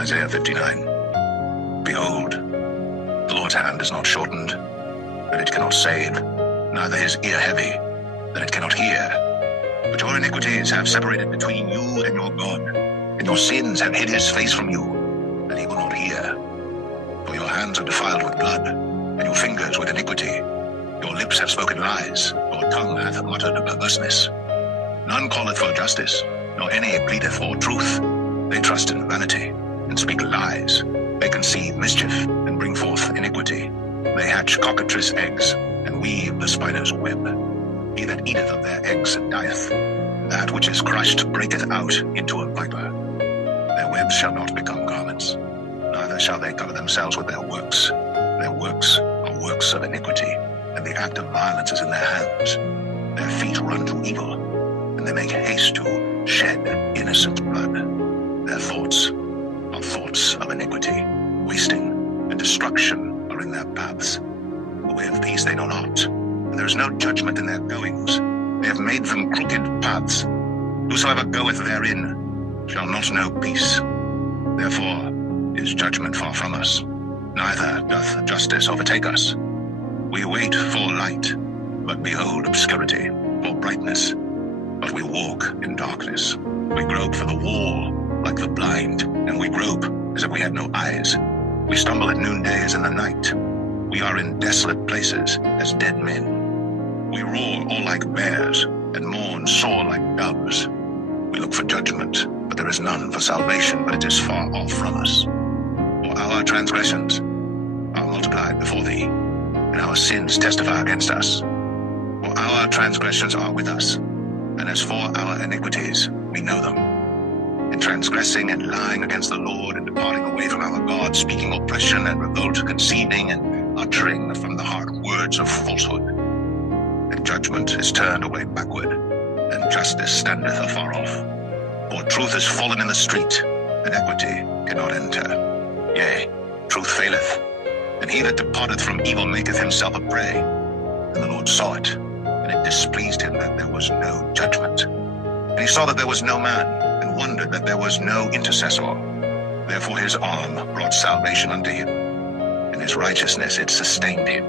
Isaiah 59. Behold, the Lord's hand is not shortened, that it cannot save, neither his ear heavy, that it cannot hear. But your iniquities have separated between you and your God, and your sins have hid his face from you, that he will not hear. For your hands are defiled with blood, and your fingers with iniquity. Your lips have spoken lies, your tongue hath muttered perverseness. None calleth for justice, nor any pleadeth for truth. They trust in vanity, and speak lies. They conceive mischief, and bring forth iniquity. They hatch cockatrice eggs, and weave the spider's web. He that eateth of their eggs dieth. That which is crushed breaketh out into a viper. Their webs shall not become garments, neither shall they cover themselves with their works. Their works are works of iniquity, and the act of violence is in their hands. Their feet run to evil, and they make haste to shed innocent blood. Their thoughts are thoughts of iniquity. Wasting and destruction are in their paths. The way of peace they know not, and there is no judgment in their goings. They have made them crooked paths. Whosoever goeth therein shall not know peace. Therefore is judgment far from us, neither doth justice overtake us. We wait for light, but behold obscurity, for brightness, but we walk in darkness. We grope for the wall like the blind, and we grope as if we had no eyes. We stumble at noonday as in the night. We are in desolate places as dead men. We roar all like bears, and mourn sore like doves. We look for judgment, but there is none, for salvation, but it is far off from us. For our transgressions are multiplied before thee, and our sins testify against us. For our transgressions are with us, and as for our iniquities, we know them. In transgressing and lying against the Lord, and departing away from our God, speaking oppression and revolt, conceiving and uttering from the heart words of falsehood. And judgment is turned away backward, and justice standeth afar off. For truth is fallen in the street, and equity cannot enter. Yea, truth faileth, and he that departeth from evil maketh himself a prey. And the Lord saw it, and it displeased him that there was no judgment. And he saw that there was no man, and wondered that there was no intercessor. Therefore his arm brought salvation unto him, and his righteousness it sustained him.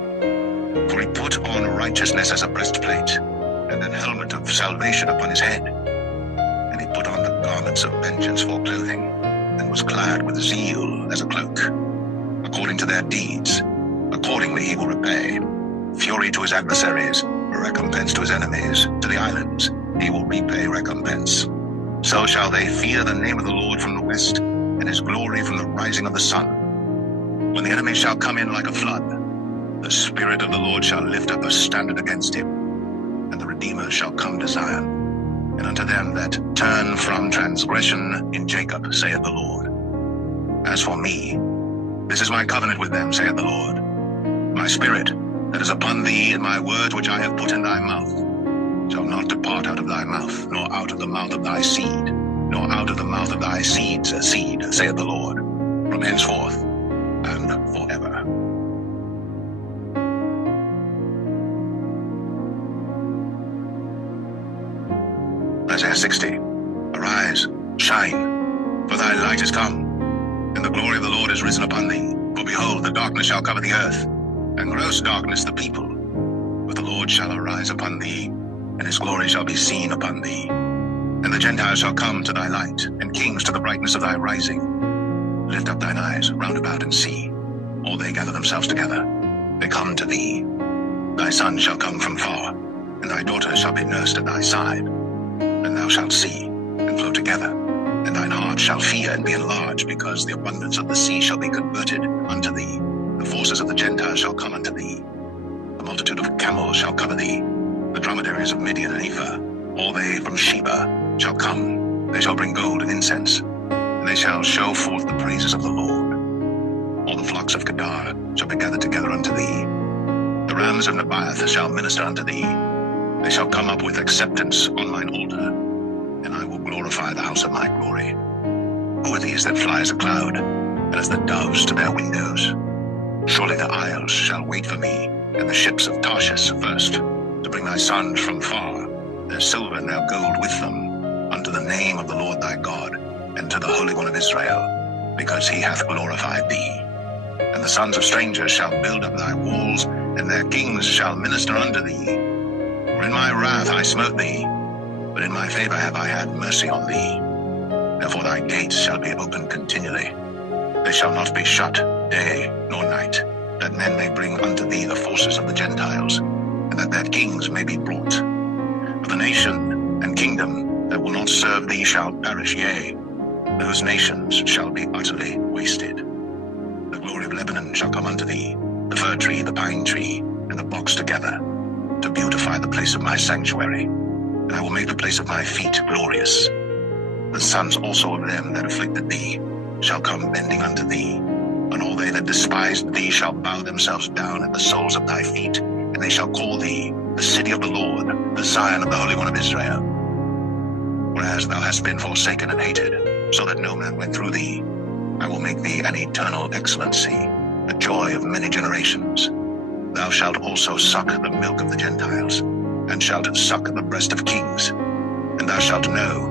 For he put on righteousness as a breastplate, and an helmet of salvation upon his head. And he put on the garments of vengeance for clothing, and was clad with zeal as a cloak. According to their deeds, accordingly he will repay. Fury to his adversaries, recompense to his enemies. To the islands he will repay recompense. So shall they fear the name of the Lord from the west, and his glory from the rising of the sun. When the enemy shall come in like a flood, the Spirit of the Lord shall lift up a standard against him, and the Redeemer shall come to Zion. And unto them that turn from transgression in Jacob, saith the Lord. As for me, this is my covenant with them, saith the Lord. My spirit that is upon thee, and my words which I have put in thy mouth, shall not depart out of thy mouth, nor out of the mouth of thy seed, nor out of the mouth of thy seed's seed, saith the Lord, from henceforth and forever. Isaiah 60. Arise, shine, for thy light is come, and the glory of the Lord is risen upon thee. For behold, the darkness shall cover the earth, and gross darkness the people. But the Lord shall arise upon thee, and his glory shall be seen upon thee. And the Gentiles shall come to thy light, and kings to the brightness of thy rising. Lift up thine eyes round about and see. All they gather themselves together. They come to thee. Thy son shall come from far, and thy daughter shall be nursed at thy side. And thou shalt see, and flow together, and thine heart shall fear and be enlarged, because the abundance of the sea shall be converted unto thee. The forces of the Gentiles shall come unto thee. The multitude of camels shall cover thee. The dromedaries of Midian and Ephah, all they from Sheba, shall come. They shall bring gold and incense, and they shall show forth the praises of the Lord. All the flocks of Kedar shall be gathered together unto thee. The rams of Nebaioth shall minister unto thee. They shall come up with acceptance on mine altar, and I will glorify the house of my glory. Who are these that fly as a cloud, and as the doves to their windows? Surely the isles shall wait for me, and the ships of Tarshish first, to bring thy sons from far, their silver and their gold with them, unto the name of the Lord thy God, and to the Holy One of Israel. because he hath glorified thee. And the sons of strangers shall build up thy walls, and their kings shall minister unto thee. For in my wrath I smote thee, but in my favor have I had mercy on thee. Therefore thy gates shall be open continually. They shall not be shut day nor night, that men may bring unto thee the forces of the Gentiles, and that their kings may be brought. For the nation and kingdom that will not serve thee shall perish, yea, those nations shall be utterly wasted. The glory of Lebanon shall come unto thee, the fir tree, the pine tree, and the box together, to beautify the place of my sanctuary, and I will make the place of my feet glorious. The sons also of them that afflicted thee shall come bending unto thee, and all they that despised thee shall bow themselves down at the soles of thy feet, and they shall call thee the city of the Lord, the Zion of the Holy One of Israel. Whereas thou hast been forsaken and hated, so that no man went through thee, I will make thee an eternal excellency, the joy of many generations. Thou shalt also suck the milk of the Gentiles, and shalt suck the breast of kings. And thou shalt know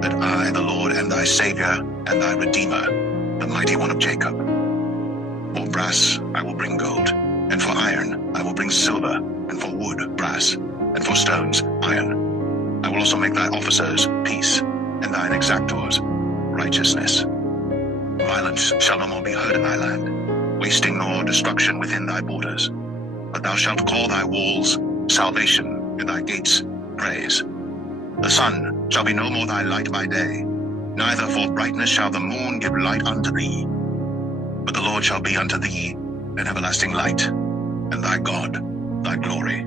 that I, the Lord, am thy Savior, and thy Redeemer, the mighty one of Jacob. For brass I will bring gold, and for iron I will bring silver, and for wood brass, and for stones iron. I will also make thy officers peace, and thine exactors righteousness. Violence shall no more be heard in thy land, wasting nor destruction within thy borders. But thou shalt call thy walls salvation, and thy gates praise. The sun shall be no more thy light by day, neither for brightness shall the moon give light unto thee. But the Lord shall be unto thee an everlasting light, and thy God thy glory.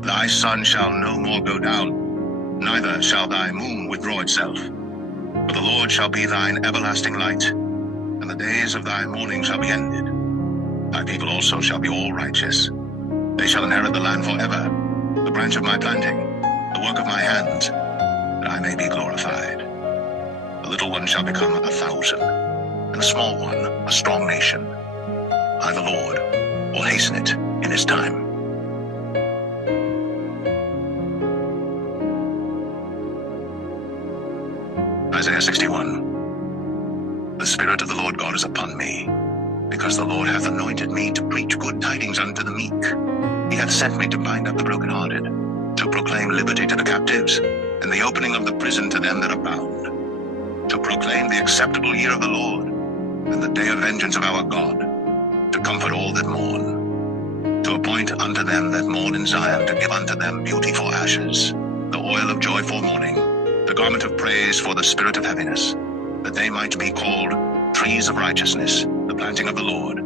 Thy sun shall no more go down, neither shall thy moon withdraw itself. For the Lord shall be thine everlasting light, and the days of thy mourning shall be ended. Thy people also shall be all righteous. They shall inherit the land forever, the branch of my planting, the work of my hands, that I may be glorified. The little one shall become 1,000, and the small one a strong nation. I, the Lord, will hasten it in his time. Isaiah 61. The Spirit of the Lord God is upon me, because the Lord hath anointed me to preach good tidings unto the meek. He hath sent me to bind up the brokenhearted, to proclaim liberty to the captives, and the opening of the prison to them that are bound, to proclaim the acceptable year of the Lord, and the day of vengeance of our God, to comfort all that mourn, to appoint unto them that mourn in Zion, to give unto them beauty for ashes, the oil of joy for mourning, the garment of praise for the spirit of heaviness, that they might be called trees of righteousness, the planting of the Lord,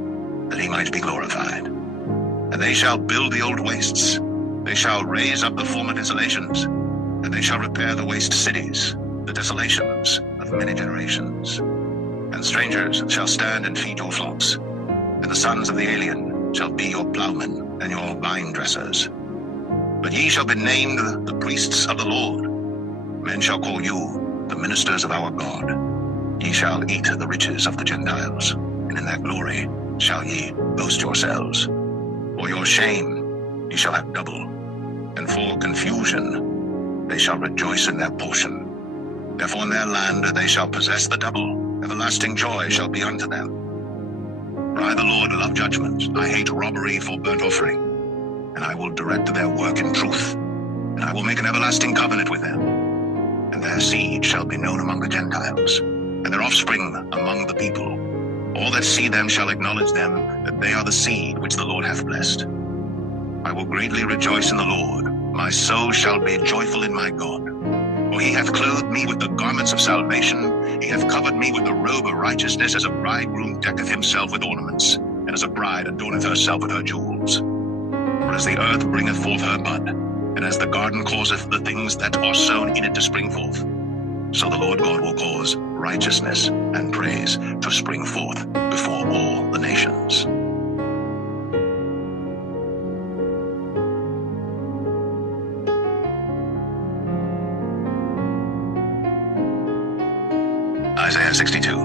that he might be glorified. And they shall build the old wastes, they shall raise up the former desolations, and they shall repair the waste cities, the desolations of many generations. And strangers shall stand and feed your flocks, and the sons of the alien shall be your plowmen and your vine dressers. But ye shall be named the priests of the Lord. Men shall call you the ministers of our God. Ye shall eat the riches of the Gentiles, and in their glory shall ye boast yourselves. For your shame ye shall have double, and for confusion they shall rejoice in their portion. Therefore in their land they shall possess the double, everlasting joy shall be unto them. For I, the Lord, love judgment, I hate robbery for burnt offering, and I will direct their work in truth, and I will make an everlasting covenant with them. And their seed shall be known among the Gentiles, and their offspring among the people. All that see them shall acknowledge them, that they are the seed which the Lord hath blessed. I will greatly rejoice in the Lord. My soul shall be joyful in my God. For he hath clothed me with the garments of salvation. He hath covered me with the robe of righteousness, as a bridegroom decketh himself with ornaments, and as a bride adorneth herself with her jewels. For as the earth bringeth forth her bud, and as the garden causeth the things that are sown in it to spring forth, so the Lord God will cause righteousness and praise to spring forth before all the nations. Isaiah 62.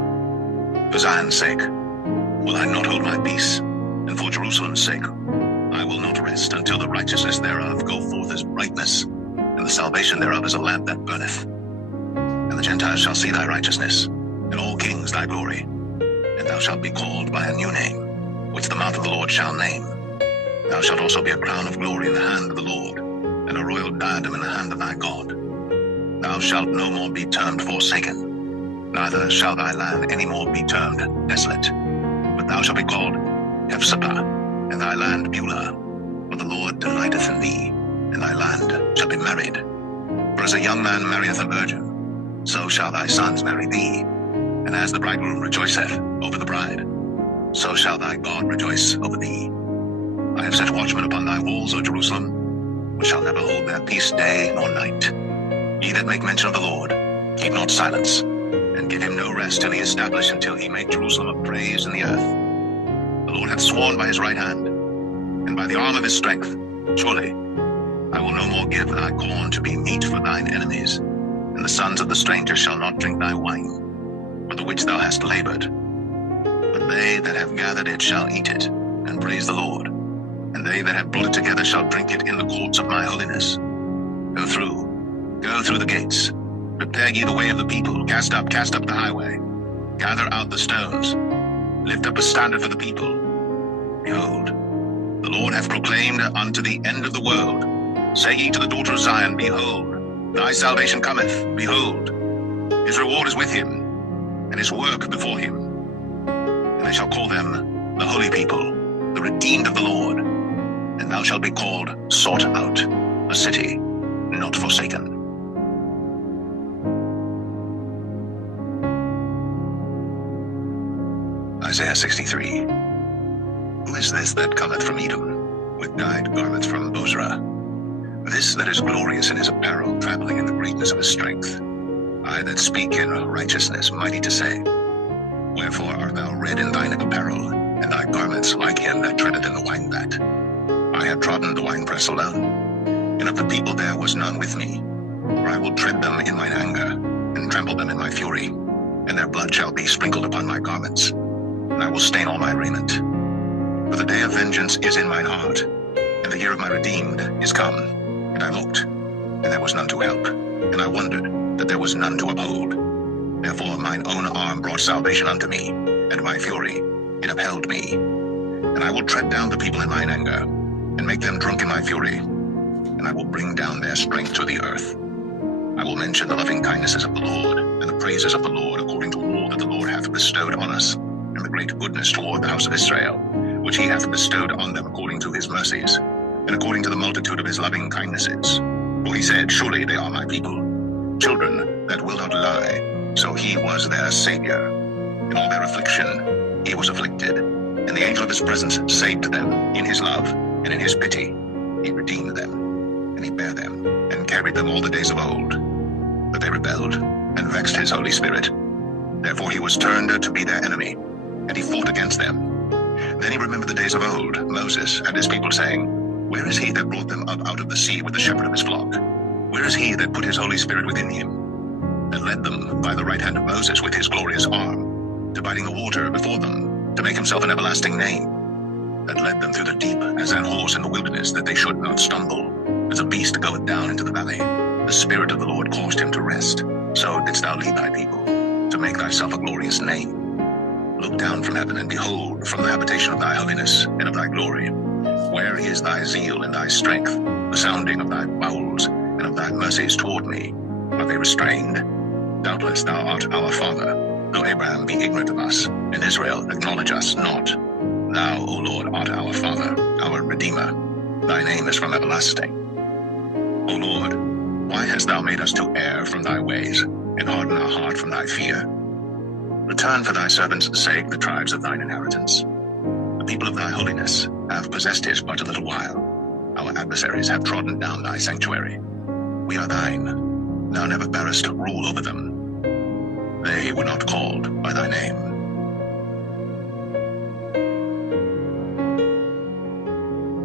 For Zion's sake will I not hold my peace, and for Jerusalem's sake I will not rest, until the righteousness thereof go forth as brightness, and the salvation thereof as a lamp that burneth. And the Gentiles shall see thy righteousness, and all kings thy glory. and thou shalt be called by a new name, which the mouth of the Lord shall name. Thou shalt also be a crown of glory in the hand of the Lord, and a royal diadem in the hand of thy God. Thou shalt no more be termed forsaken, neither shall thy land any more be termed desolate, but thou shalt be called Hephzibah, and thy land Beulah, for the Lord delighteth in thee, and thy land shall be married. For as a young man marrieth a virgin, so shall thy sons marry thee, and as the bridegroom rejoiceth over the bride, so shall thy God rejoice over thee. I have set watchmen upon thy walls, O Jerusalem, which shall never hold their peace day nor night. Ye that make mention of the Lord, keep not silence, and give him no rest till he establish until he make Jerusalem a praise in the earth. The Lord hath sworn by his right hand, and by the arm of his strength, surely I will no more give thy corn to be meat for thine enemies, and the sons of the stranger shall not drink thy wine, for the which thou hast labored. But they that have gathered it shall eat it, and praise the Lord. And they that have brought it together shall drink it in the courts of my holiness. Go through the gates. Prepare ye the way of the people. Cast up the highway. Gather out the stones. Lift up a standard for the people. Behold, the Lord hath proclaimed unto the end of the world. Say ye to the daughter of Zion, Behold, thy salvation cometh. Behold, his reward is with him, and his work before him. And they shall call them the holy people, the redeemed of the Lord. And thou shalt be called sought out, a city not forsaken. Isaiah 63. Who is this that cometh from Edom, with dyed garments from Bozrah? This that is glorious in his apparel, traveling in the greatness of his strength. I that speak in righteousness, mighty to say. Wherefore art thou red in thine apparel, and thy garments like him that treadeth in the wine vat? I have trodden the winepress alone, and of the people there was none with me. For I will tread them in mine anger, and trample them in my fury, and their blood shall be sprinkled upon my garments, and I will stain all my raiment. For the day of vengeance is in mine heart, and the year of my redeemed is come. And I looked, and there was none to help, and I wondered that there was none to uphold. Therefore mine own arm brought salvation unto me, and my fury, it upheld me. And I will tread down the people in mine anger, and make them drunk in my fury, and I will bring down their strength to the earth. I will mention the loving kindnesses of the Lord, and the praises of the Lord, according to all that the Lord hath bestowed on us, and the great goodness toward the house of Israel, which he hath bestowed on them according to his mercies, and according to the multitude of his loving kindnesses. For he said, Surely they are my people, children that will not lie. So he was their Savior. In all their affliction he was afflicted, and the angel of his presence saved them. In his love and in his pity he redeemed them, and he bare them, and carried them all the days of old. But they rebelled, and vexed his Holy Spirit. Therefore he was turned to be their enemy, and he fought against them. Then he remembered the days of old, Moses and his people, saying, Where is he that brought them up out of the sea with the shepherd of his flock? Where is he that put his Holy Spirit within him, that led them by the right hand of Moses with his glorious arm, dividing the water before them, to make himself an everlasting name, that led them through the deep as an horse in the wilderness, that they should not stumble, as a beast goeth down into the valley? The Spirit of the Lord caused him to rest. So didst thou lead thy people, to make thyself a glorious name. Look down from heaven, and behold from the habitation of thy holiness and of thy glory. Where is thy zeal and thy strength, the sounding of thy bowels and of thy mercies toward me? Are they restrained? Doubtless thou art our father, though Abraham be ignorant of us, and Israel acknowledge us not. Thou, O Lord, art our Father, our Redeemer. Thy name is from everlasting. O Lord, why hast thou made us to err from thy ways, and harden our heart from thy fear? Return for thy servants' sake the tribes of thine inheritance. The people of thy holiness have possessed it but a little while. Our adversaries have trodden down thy sanctuary. We are thine. Thou never barest rule over them. They were not called by thy name.